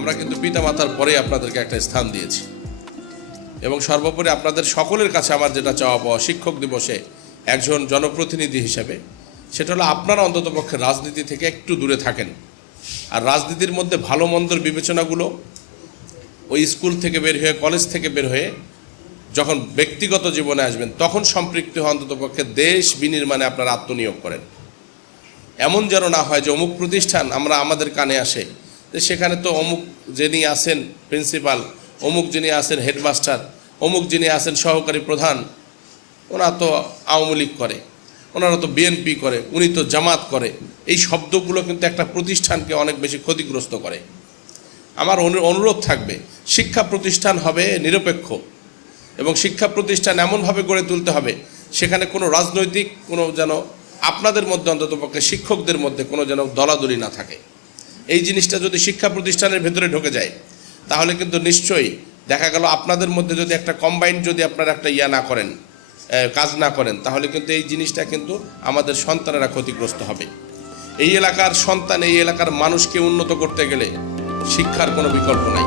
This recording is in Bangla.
আমরা কিন্তু পিতামাতার পরে আপনাদেরকে একটা স্থান দিয়েছি। এবং সর্বোপরি আপনাদের সকলের কাছে আমার যেটা চাওয়া পাওয়া শিক্ষক দিবসে একজন জনপ্রতিনিধি হিসেবে, সেটা হলো আপনারা অন্ততপক্ষে রাজনীতি থেকে একটু দূরে থাকেন। আর রাজনীতির মধ্যে ভালো মন্দর বিবেচনাগুলো, ওই স্কুল থেকে বের হয়ে, কলেজ থেকে বের হয়ে যখন ব্যক্তিগত জীবনে আসবেন, তখন সম্পৃক্ত হয়ে অন্ততপক্ষে দেশ বিনির্মাণে আপনারা আত্মনিয়োগ করেন। এমন যেন না হয় যে অমুক প্রতিষ্ঠান আমরা আমাদের কানে আসে সেখানে তো অমুক যিনি আছেন প্রিন্সিপাল, অমুক যিনি আছেন হেডমাস্টার, অমুক যিনি আছেন সহকারী প্রধান ওনারা তো আওয়ামী লীগ করে, ওনারা তো বিএনপি করে, উনি তো জামাত করে। এই শব্দগুলো কিন্তু একটা প্রতিষ্ঠানকে অনেক বেশি ক্ষতিগ্রস্ত করে। আমার অনুরোধ থাকবে, শিক্ষা প্রতিষ্ঠান হবে নিরপেক্ষ এবং শিক্ষা প্রতিষ্ঠান এমনভাবে গড়ে তুলতে হবে, সেখানে কোনো রাজনৈতিক কোনো যেন আপনাদের মধ্যে অন্ততপক্ষে শিক্ষকদের মধ্যে কোনো যেন দলাদলি না থাকে। এই জিনিসটা যদি শিক্ষা প্রতিষ্ঠানের ভেতরে ঢুকে যায়, তাহলে কিন্তু নিশ্চয়ই দেখা গেল আপনাদের মধ্যে যদি একটা কম্বাইন্ড যদি আপনারা একটা ইয়া না করেন কাজ না করেন, তাহলে কিন্তু এই জিনিসটা কিন্তু আমাদের সন্তানেরা ক্ষতিগ্রস্ত হবে। এই এলাকার সন্তান, এই এলাকার মানুষকে উন্নত করতে গেলে শিক্ষার কোনো বিকল্প নাই।